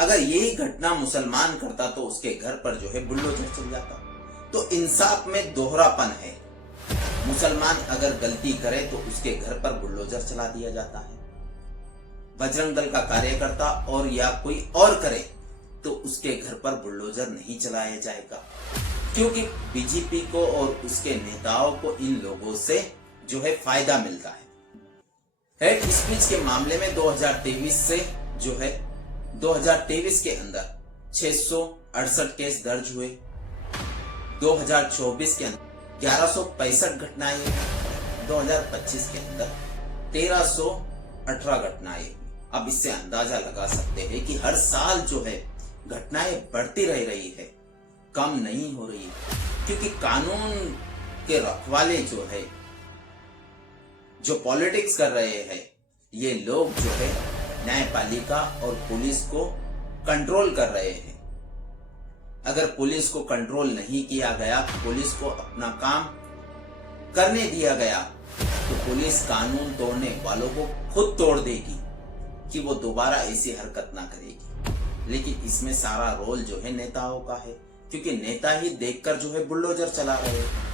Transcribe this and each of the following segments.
अगर यही घटना मुसलमान करता तो उसके घर पर जो है बुलडोजर चल जाता। तो इंसाफ में दोहरापन है। मुसलमान अगर गलती करे तो उसके घर पर बुलडोजर चला दिया जाता है। बजरंग दल का कार्यकर्ता और या कोई और करे तो उसके घर पर बुलडोजर नहीं चलाया जाएगा, क्योंकि बीजेपी को और उसके नेताओं को इन लोगों से जो है फायदा मिलता है। हेड स्पीच के मामले में 2023 से जो है 2023 के अंदर 668 केस दर्ज हुए, 2024 के अंदर 1165 घटनाएं, 2025 के अंदर 1318 घटनाएं। अब इससे अंदाजा लगा सकते हैं कि हर साल जो है घटनाएं बढ़ती रह रही है, कम नहीं हो रही है, क्योंकि कानून के रखवाले जो है, जो पॉलिटिक्स कर रहे हैं, ये लोग जो है न्यायपालिका और पुलिस को कंट्रोल कर रहे हैं। अगर पुलिस को कंट्रोल नहीं किया गया, पुलिस को अपना काम करने दिया गया, तो पुलिस कानून तोड़ने वालों को खुद तोड़ देगी कि वो दोबारा ऐसी हरकत ना करेगी। लेकिन इसमें सारा रोल जो है नेताओं का है, क्योंकि नेता ही देखकर जो है बुलडोजर चला रहे हैं,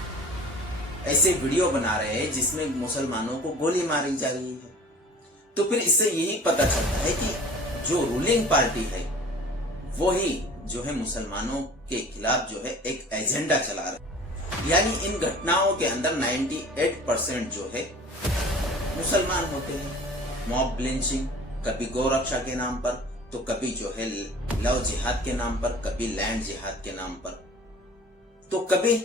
ऐसे वीडियो बना रहे हैं जिसमें मुसलमानों को गोली मारी जा रही है। तो फिर इससे यही पता चलता है कि जो रूलिंग पार्टी है वो ही जो है मुसलमानों के खिलाफ जो है एक एजेंडा चला रहा है। यानी इन घटनाओं के अंदर 98% जो है मुसलमान होते हैं। मॉब लिंचिंग, कभी गौरक्षा के नाम पर, तो कभी जो है लव जिहाद के नाम पर, कभी लैंड जिहाद के नाम पर, तो कभी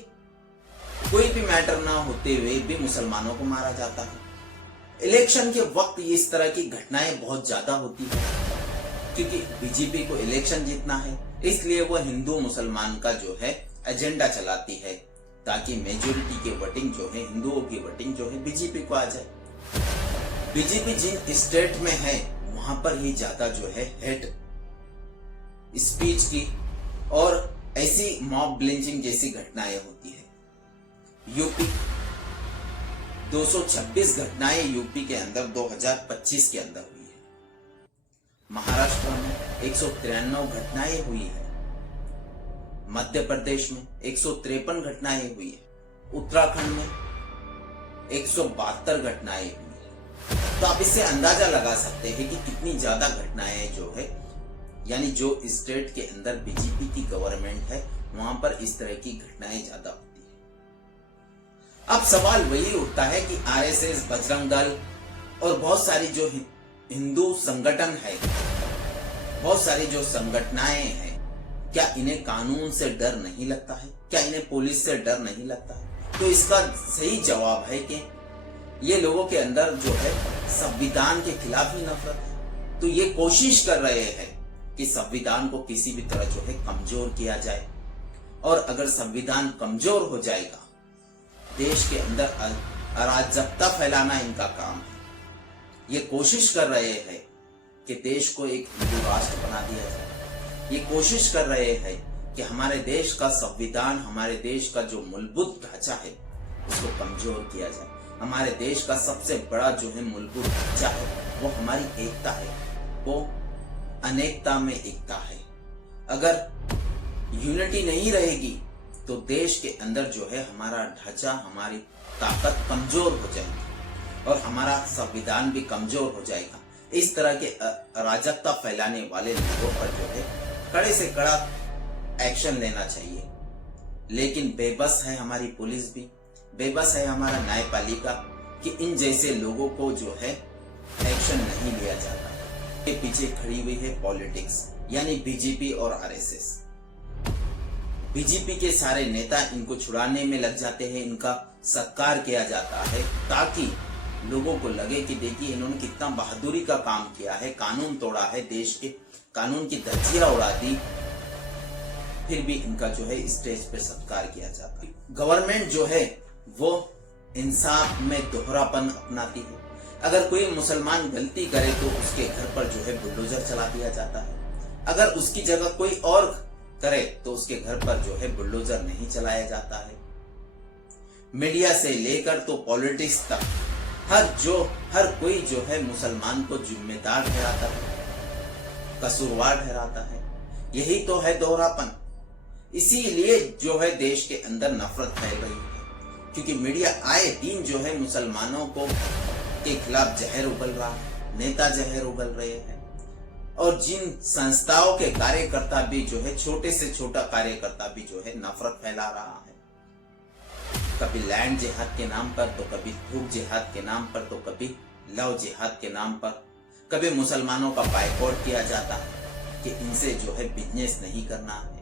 कोई भी मैटर ना होते हुए भी मुसलमानों को मारा जाता है। इलेक्शन के वक्त इस तरह की घटनाएं बहुत ज्यादा होती है, क्योंकि बीजेपी को इलेक्शन जीतना है, इसलिए वो हिंदू मुसलमान का जो है एजेंडा चलाती है, ताकि मेजोरिटी की वोटिंग जो है, हिंदुओं की वोटिंग जो है बीजेपी को आ जाए। बीजेपी जिन स्टेट में है वहां पर ही ज्यादा जो है हेड स्पीच की और ऐसी मॉब लिंचिंग जैसी घटनाएं होती है। यूपी 226 घटनाएं यूपी के अंदर 2025 के अंदर हुई है। महाराष्ट्र में 193 घटनाएं हुई है। मध्य प्रदेश में 153 घटनाएं हुई है। उत्तराखंड में 172 घटनाएं हुई है। तो आप इससे अंदाजा लगा सकते हैं कि कितनी ज्यादा घटनाएं जो है, यानी जो स्टेट के अंदर बीजेपी की गवर्नमेंट है वहां पर इस तरह की घटनाएं ज्यादा होती है। अब सवाल वही उठता है कि आरएसएस, बजरंग दल और बहुत सारी जो हिंदू संगठन है, बहुत सारी जो संगठनाएं हैं, क्या इन्हें कानून से डर नहीं लगता है? क्या इन्हें पुलिस से डर नहीं लगता है? तो इसका सही जवाब है कि ये लोगों के अंदर जो है संविधान के खिलाफ ही नफरत है। तो ये कोशिश कर रहे हैं कि संविधान को किसी भी तरह जो है कमजोर किया जाए, और अगर संविधान कमजोर हो जाएगा, देश के अंदर अराजकता फैलाना इनका काम है। ये कोशिश कर रहे हैं कि देश को एक हिंदू राष्ट्र बना दिया जाए। ये कोशिश कर रहे हैं कि हमारे देश का संविधान, हमारे देश का जो मूलभूत ढांचा है उसको कमजोर किया जाए। हमारे देश का सबसे बड़ा जो है मूलभूत ढांचा है वो हमारी एकता है, वो अनेकता में एकता है। अगर यूनिटी नहीं रहेगी तो देश के अंदर जो है हमारा ढांचा, हमारी ताकत कमजोर हो जाएगी और हमारा संविधान भी कमजोर हो जाएगा। इस तरह के अराजकता फैलाने वाले लोगों पर जो है कड़े से कड़ा एक्शन लेना चाहिए। लेकिन बेबस है हमारी पुलिस भी, बेबस है हमारा न्यायपालिका कि इन जैसे लोगों को जो है एक्शन नहीं लिया जाता। के पीछे खड़ी हुई है पॉलिटिक्स, यानी बीजेपी और आरएसएस। बीजेपी के सारे नेता इनको छुड़ाने में लग जाते हैं, इनका सत्कार किया जाता है ताकि लोगों को लगे कि देखिए इन्होंने कितना बहादुरी का काम किया है, कानून तोड़ा है, देश के कानून की धज्जियां उड़ा दी, फिर भी इनका जो है स्टेज पे सत्कार किया जाता है। गवर्नमेंट जो है वो इंसाफ में दोहरापन अपनाती है। अगर कोई मुसलमान गलती करे तो उसके घर पर जो है बुलडोजर चला दिया जाता है। अगर उसकी जगह कोई और करे तो उसके घर पर जो है बुलडोजर नहीं चलाया जाता है। मीडिया से लेकर तो पॉलिटिक्स तक हर कोई जो है मुसलमान को जिम्मेदार ठहराता है। कसूरवार ठहराता है। यही तो है दोहरापन। इसीलिए जो है देश के अंदर नफरत फैल रही है, क्योंकि मीडिया आए दिन जो है मुसलमानों को के खिलाफ जहर उगल रहा है, नेता जहर उगल रहे हैं, और जिन संस्थाओं के कार्यकर्ता भी जो है, छोटे से छोटा कार्यकर्ता भी जो है नफरत फैला रहा है। कभी लैंड जिहाद के नाम पर, तो कभी भूख जिहाद के नाम पर, तो कभी लव जिहाद के नाम पर, कभी मुसलमानों का बाइकआउट किया जाता है कि इनसे जो है बिजनेस नहीं करना है।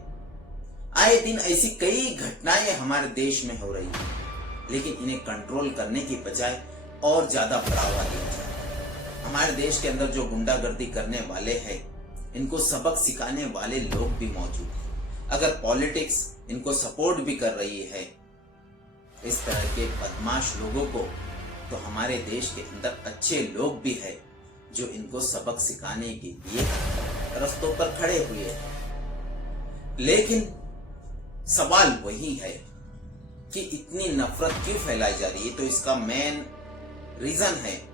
आए दिन ऐसी कई घटनाएं हमारे देश में हो रही है, लेकिन इन्हें कंट्रोल करने की बजाय और ज्यादा बढ़ावा दिया जाए। हमारे देश के अंदर जो गुंडागर्दी करने वाले हैं, इनको सबक सिखाने वाले लोग भी मौजूद हैं। अगर पॉलिटिक्स इनको सपोर्ट भी कर रही है, इस तरह के बदमाश लोगों को, तो हमारे देश के अंदर अच्छे लोग भी हैं जो इनको सबक सिखाने के लिए रस्तों पर खड़े हुए हैं। लेकिन सवाल वही है कि इतनी नफरत क्यों फैलाई जा रही है? तो इसका मेन रीजन है